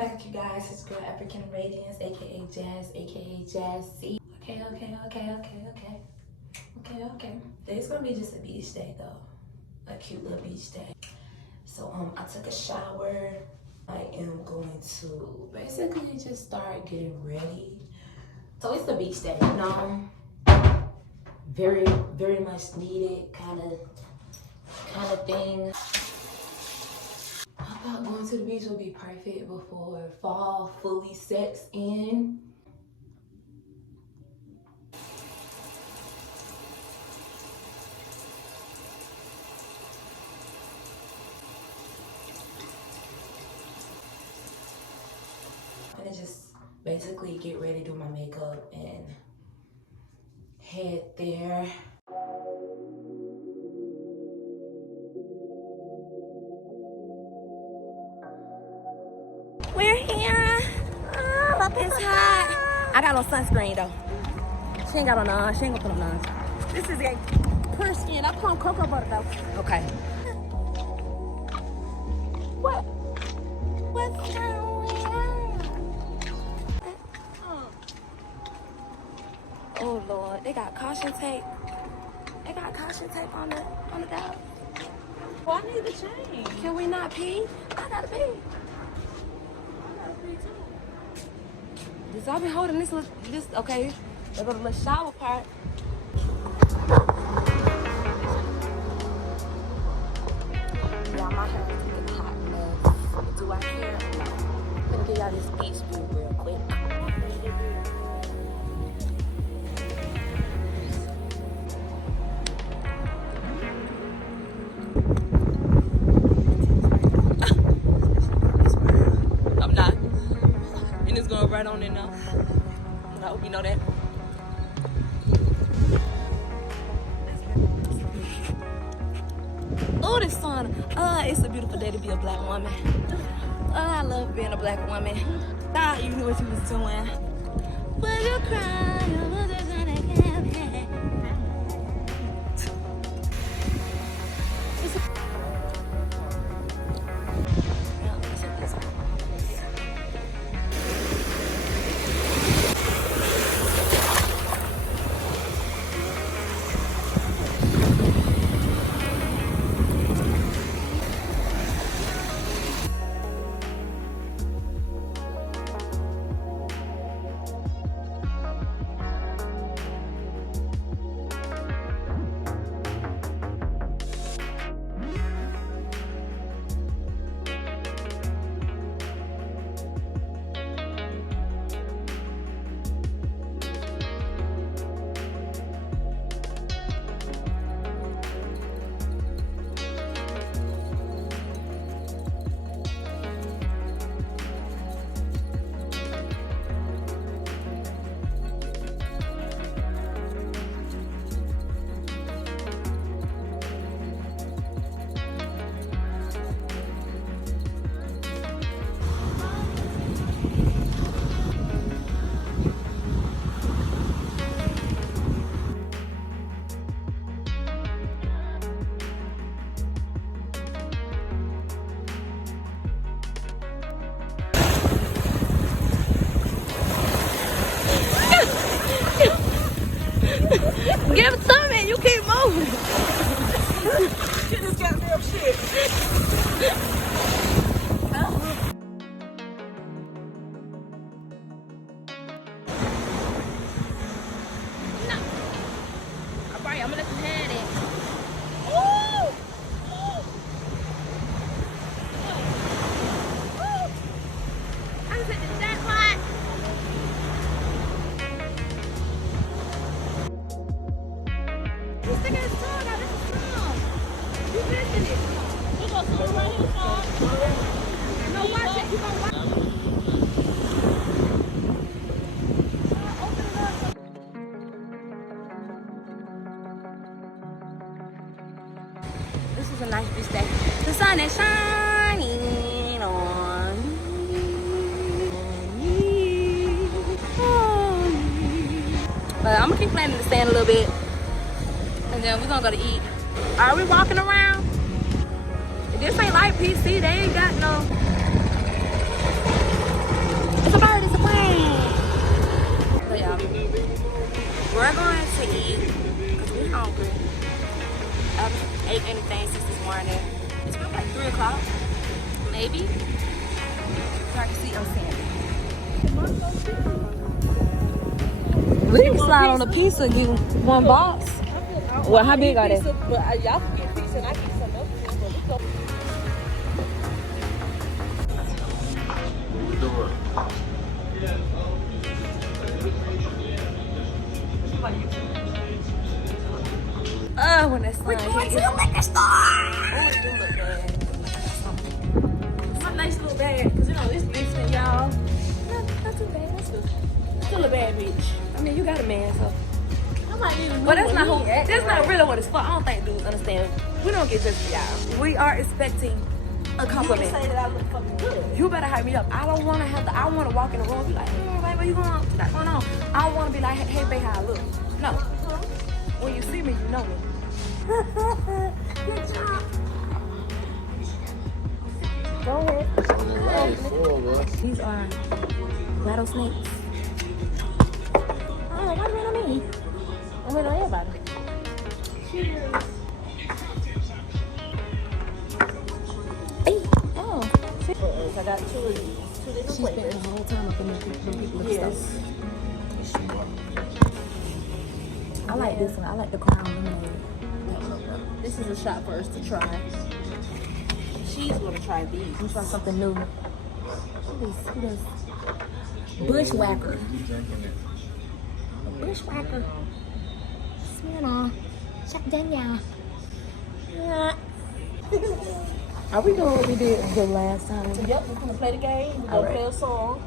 back, you guys. It's girl African Radiance, aka Jazz, aka Jazz C. Okay. Today's gonna be just a beach day though. A cute little beach day. So I took a shower. I am going to basically just start getting ready. So it's the beach day, you know. Very much needed kind of thing. I thought going to the beach would be perfect before fall fully sets in. I'm gonna just basically get ready, do my makeup, and head there. We're here. It's hot. I got on sunscreen though. She ain't got on none. She ain't gonna put on none. This is a pure skin. I put on cocoa butter though. Okay. What's going on? Oh Lord, they got caution tape. They got caution tape on the door. Well, I need to change. Can we not pee? I gotta pee. This I've been holding this okay. They go to the little shower part. Yeah, my hair is getting hot enough. Do I care? No. I'm gonna give y'all this beach view real quick. I'm not. And it's going right on in now. I hope you know that. Oh, the sun. It's a beautiful day to be a black woman. I love being a black woman. You knew what you was doing. Will you cry over the sun again? Give it to me, you keep moving. Get this goddamn shit. No. Alright, I'm gonna let you have it. I just hit the jackpot. He's sticking his tongue out. This is strong. You missing it. You gonna swim right here, Sean. No, watch it. You gonna watch it. Open it up. This is a nice beach day. The sun is shining on me. But I'm gonna keep playing in the sand a little bit. And then we're gonna go to eat. Are we walking around? This ain't like PC. They ain't got no We can slide on a pizza and get one box. Well, how big are they? But y'all can get pizza and I get some else. But we go. When that sun hit. We're going to the liquor store. Oh, it do look bad. It's a nice little bag, because you know, it's lifting, y'all. Not too bad. That's still a bad bitch. I mean, you got a man, so. I might even But that's not really what it's for. I don't think dudes understand. We don't get just for y'all. We are expecting a compliment. You can say that I look fucking good. You better hype me up. I don't want to have to. I want to walk in the room and be like, hey, babe, what you going on? What got going on? I don't want to be like, hey, babe, how I look. No. When you see me, you know me. Good job. Go ahead. These are rattlesnakes. Oh, why do you know me? I'm with everybody. Cheers. Hey, oh. I got two of these. Two different She spent the whole time up in the people Yes. stuff. I like this one. I like the crown lemonade. This is a shot for us to try. She's gonna try these. I'm trying something new. Who does? Bushwhacker. Bushwhacker. Smyrna. Shut down, y'all. Yeah. Are we doing what we did the last time? Yep, we're gonna play the game. We're gonna play a song.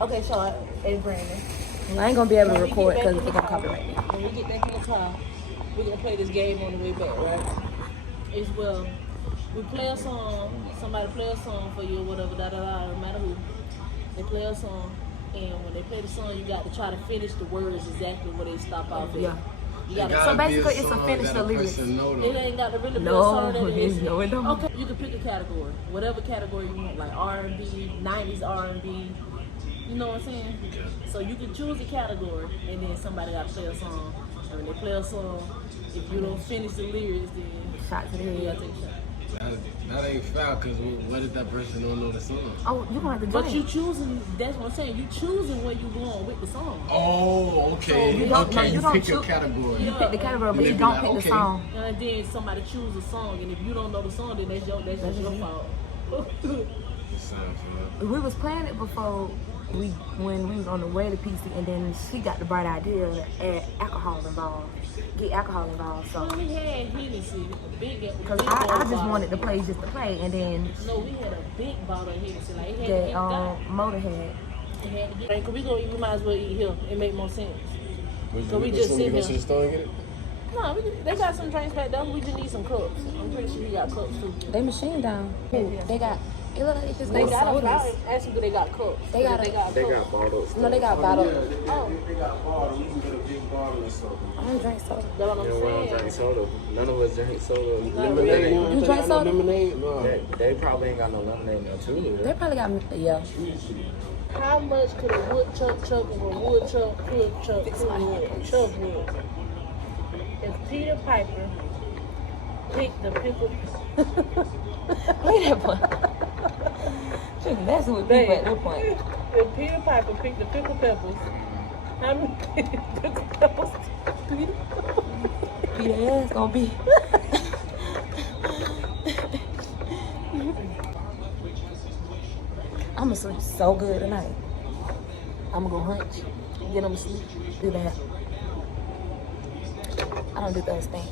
Okay, Sean and Brandon. Well, I ain't gonna be able to record because it's gonna copyright me. When we get back in the car, we're gonna play this game on the way back, right? It's well, we play a song, somebody play a song for you or whatever, no matter who. They play a song, and when they play the song, you got to try to finish the words exactly where they stop off at. Yeah. You gotta, So basically, it's a finish the lyrics. it ain't got to really be a No, song that is. no, it don't. Okay, you can pick a category, whatever category you want, like R&B, 90s R&B. You know what I'm saying? So you can choose a category, and then somebody got to play a song. And when they play a song, if you don't finish the lyrics, then Shot to the you head. gotta take a shot. That ain't foul, because what if that person don't know the song? Oh, you gonna have to But drink. you choosing, that's what I'm saying, you choosing where you going with the song. Oh, okay. So you don't- okay, no, you you don't pick your choose- category. You pick the category, but And you they be don't like, pick the okay. song. And then somebody choose a song, and if you don't know the song, then that's just your fault. We was playing it before when we was on the way to PC, and then she got the bright idea to add alcohol involved, get alcohol involved. So, We had Hennessy, a big cause I just wanted to play just to play, and then No, we had a big bottle of Hennessy. Like, it had to that get got. Motorhead. It had to get. Cause we might as well eat here. It make more sense. So we You just go sit to here. the store and get it? No, they got some drinks back there. We just need some cups. I'm pretty sure he got cups too. They machine down. They got. It look like they just They got got a sodas. fountain. Ask them, do they got cups? They got cups. bottles. No, they got bottle. Oh, They got bottles. We can get a big bottle or something. I don't drink soda. that's what I'm saying. soda. None of us drink soda. Lemonade. You drink soda? Lemonade? No. They probably ain't got no lemonade now too. They probably got yeah. How much could a woodchuck chuck if a woodchuck could chuck wood? If Peter Piper picked the pickle, Wait that point. That's what people at that point. if Peter Piper picked the pickle peppers, how many pickle peppers did Peter? Peter ass gonna be. I'ma sleep so good tonight. I'ma go hunch, get them to sleep, do that. I don't do those things.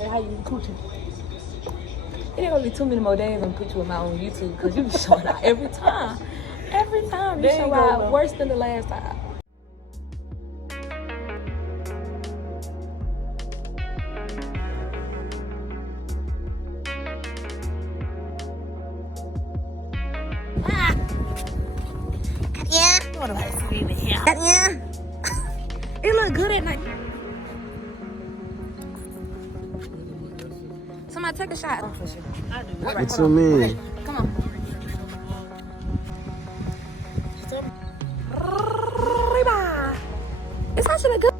And how you coochie? It ain't gonna be too many more days I'm put you on my own YouTube because you be showing out every time. Every time you There you show go, out though. worse than the last time. Yeah. What about to see me here? Yeah. It look good at night. Somebody take a shot. Oh, for sure. I do. All right, What hold you on. mean? Come on. It's actually good.